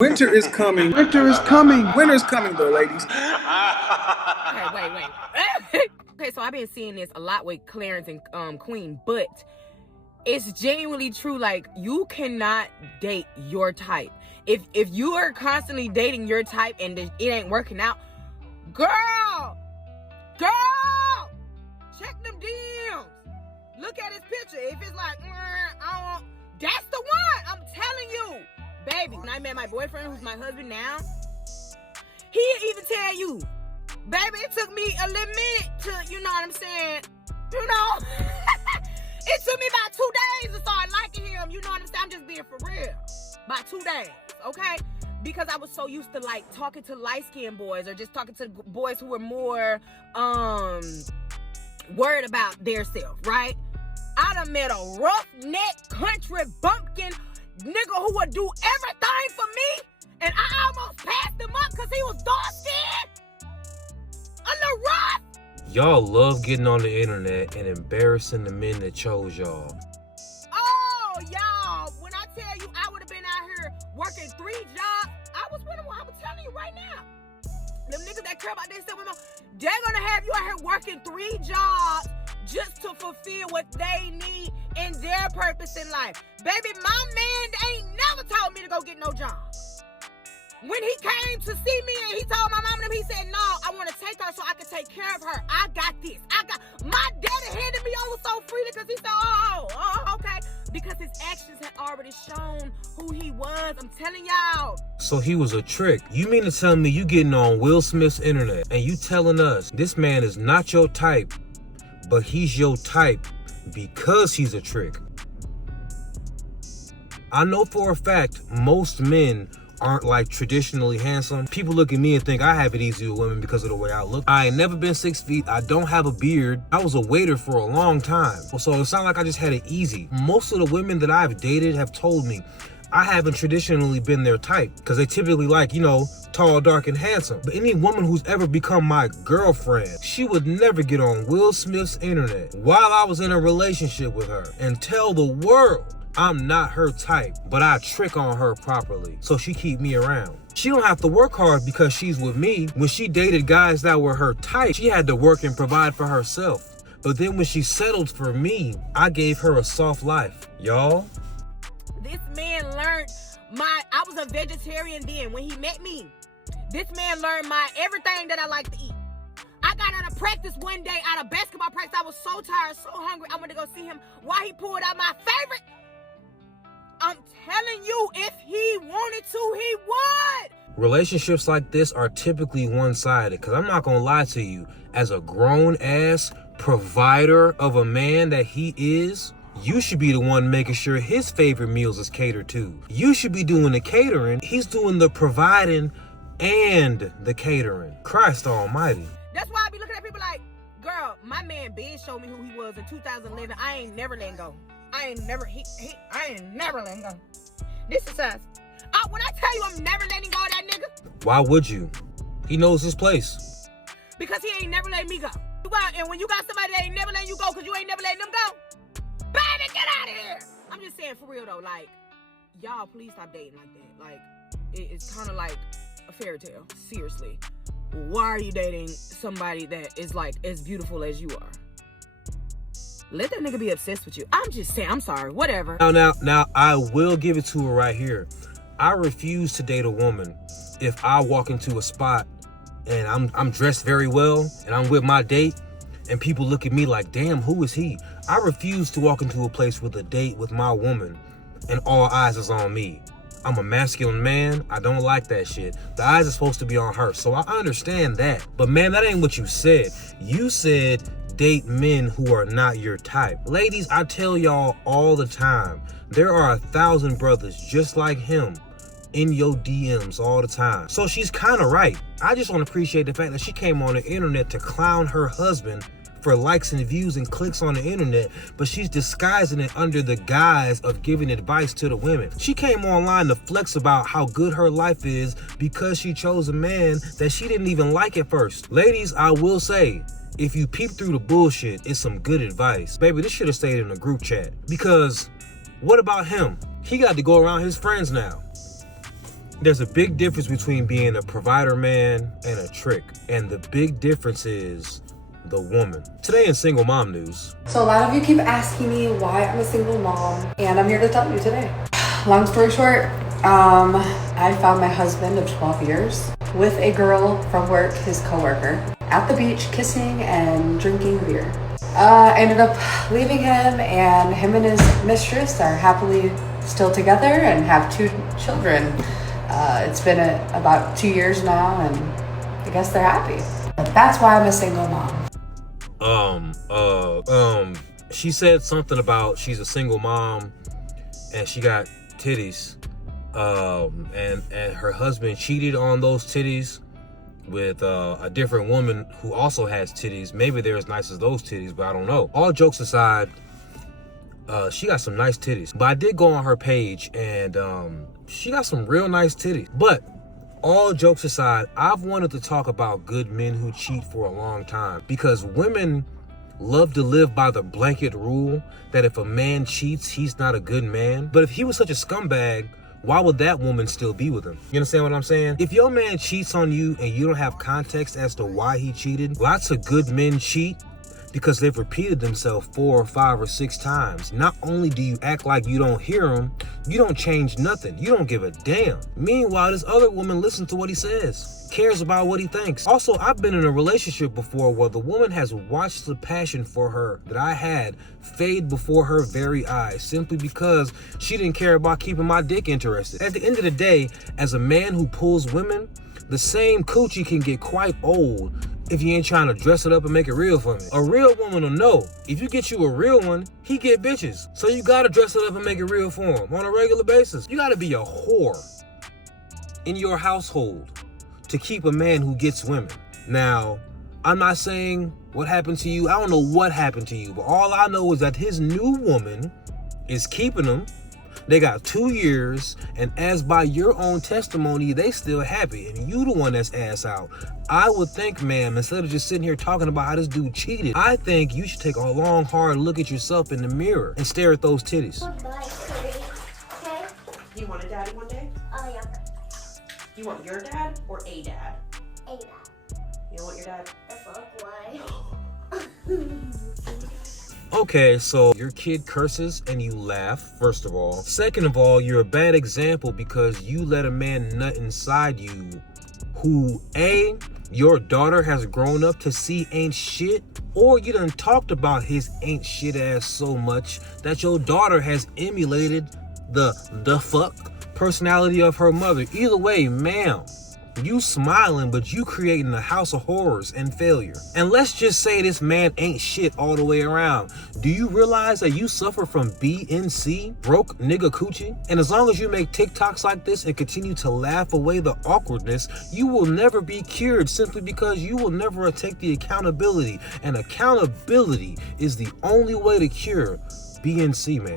Winter is coming. Winter is coming. Winter is coming, though, ladies. Okay, wait. Okay, so I've been seeing this a lot with Clarence and Queen, but it's genuinely true. Like, you cannot date your type. If you are constantly dating your type and it ain't working out, girl, check them DMs. Look at his picture. If it's like, that's the one. I'm telling you, baby. When I met my boyfriend, who's my husband now, he'd even tell you, baby, it took me a little minute to, you know what I'm saying? You know, it took me about 2 days to start liking him. You know what I'm saying? I'm just being for real. About 2 days, okay? Because I was so used to like talking to light-skinned boys or just talking to boys who were more worried about their self, right? I done met a roughneck country bumpkin nigga who would do everything for me, and I almost passed him up because he was dark-skinned. A little rough. Y'all love getting on the internet and embarrassing the men that chose y'all. Oh, y'all, when I tell you I would have been out here working 3 jobs, I was with them. I'm telling you right now. Them niggas that care about themselves, they're gonna have you out here working 3 jobs just to fulfill what they need and their purpose in life. Baby, my man ain't never told me to go get no job. When he came to see me and he told my mom and him, he said, no, I want to take her so I can take care of her. I got this. My daddy handed me over so freely because he said, oh, okay. Because his actions had already shown who he was. I'm telling y'all. So he was a trick. You mean to tell me you getting on Will Smith's internet and you telling us this man is not your type, but he's your type because he's a trick? I know for a fact most men aren't like traditionally handsome. People look at me and think I have it easy with women because of the way I look. I ain't never been 6 feet. I don't have a beard. I was a waiter for a long time. So it's not like I just had it easy. Most of the women that I've dated have told me I haven't traditionally been their type because they typically like, you know, tall, dark, and handsome. But any woman who's ever become my girlfriend, she would never get on Will Smith's internet while I was in a relationship with her and tell the world I'm not her type, but I trick on her properly, so she keep me around. She don't have to work hard because she's with me. When she dated guys that were her type, she had to work and provide for herself. But then when she settled for me, I gave her a soft life. Y'all? This man learned I was a vegetarian then. When he met me, this man learned everything that I like to eat. I got out of practice one day, out of basketball practice. I was so tired, so hungry. I went to go see him while he pulled out my favorite. I'm telling you, if he wanted to, he would. Relationships like this are typically one-sided, because I'm not going to lie to you. As a grown-ass provider of a man that he is, you should be the one making sure his favorite meals is catered to. You should be doing the catering. He's doing the providing and the catering. Christ almighty. That's why I be looking at people like, girl, my man Ben showed me who he was in 2011. I ain't never letting go. I ain't never letting go. This is us. When I tell you I'm never letting go of that nigga. Why would you? He knows his place. Because he ain't never letting me go. And when you got somebody that ain't never letting you go because you ain't never letting them go, baby, get out of here. I'm just saying for real though, like, y'all please stop dating like that. Like, it's kind of like a fairy tale. Seriously. Why are you dating somebody that is like as beautiful as you are? Let that nigga be obsessed with you. I'm just saying, I'm sorry, whatever. Now, I will give it to her right here. I refuse to date a woman if I walk into a spot and I'm dressed very well and I'm with my date and people look at me like, damn, who is he? I refuse to walk into a place with a date with my woman and all eyes is on me. I'm a masculine man. I don't like that shit. The eyes are supposed to be on her. So I understand that. But man, that ain't what you said. You said date men who are not your type. Ladies, I tell y'all all the time, there are 1,000 brothers just like him in your DMs all the time. So she's kind of right. I just want to appreciate the fact that she came on the internet to clown her husband for likes and views and clicks on the internet, but she's disguising it under the guise of giving advice to the women. She came online to flex about how good her life is because she chose a man that she didn't even like at first. Ladies, I will say, if you peep through the bullshit, it's some good advice. Baby, this should have stayed in a group chat. Because what about him? He got to go around his friends now. There's a big difference between being a provider man and a trick. And the big difference is the woman. Today in Single Mom News. So a lot of you keep asking me why I'm a single mom, and I'm here to tell you today. Long story short, I found my husband of 12 years with a girl from work, his coworker, at the beach kissing and drinking beer. I ended up leaving him, and him and his mistress are happily still together and have 2 children. It's been about 2 years now, and I guess they're happy. But that's why I'm a single mom. She said something about she's a single mom and she got titties. And her husband cheated on those titties with a different woman who also has titties. Maybe they're as nice as those titties, but I don't know. All jokes aside, she got some nice titties. But I did go on her page and she got some real nice titties. But all jokes aside, I've wanted to talk about good men who cheat for a long time, because women love to live by the blanket rule that if a man cheats, he's not a good man. But if he was such a scumbag, why would that woman still be with him? You understand what I'm saying? If your man cheats on you and you don't have context as to why he cheated, lots of good men cheat because they've repeated themselves 4 or 5 or 6 times. Not only do you act like you don't hear him, you don't change nothing. You don't give a damn. Meanwhile, this other woman listens to what he says, cares about what he thinks. Also, I've been in a relationship before where the woman has watched the passion for her that I had fade before her very eyes simply because she didn't care about keeping my dick interested. At the end of the day, as a man who pulls women, the same coochie can get quite old if you ain't trying to dress it up and make it real for me. A real woman will know. If you get you a real one, he get bitches. So you gotta dress it up and make it real for him on a regular basis. You gotta be a whore in your household to keep a man who gets women. Now, I'm not saying what happened to you. I don't know what happened to you, but all I know is that his new woman is keeping him. They got 2 years, and as by your own testimony, they still happy, and you the one that's ass out. I would think, ma'am, instead of just sitting here talking about how this dude cheated, I think you should take a long, hard look at yourself in the mirror and stare at those titties. Okay? You want a daddy one day? Oh, yeah. You want your dad or a dad? A dad. You don't want your dad? The fuck, why? Okay, so your kid curses and you laugh, first of all. Second of all, you're a bad example because you let a man nut inside you who, A, your daughter has grown up to see ain't shit, or you done talked about his ain't shit ass so much that your daughter has emulated the fuck personality of her mother. Either way, ma'am, you smiling, but you creating a house of horrors and failure. And let's just say this man ain't shit all the way around. Do you realize that you suffer from BNC, broke nigga coochie? And as long as you make TikToks like this and continue to laugh away the awkwardness, you will never be cured simply because you will never take the accountability. And accountability is the only way to cure BNC, man.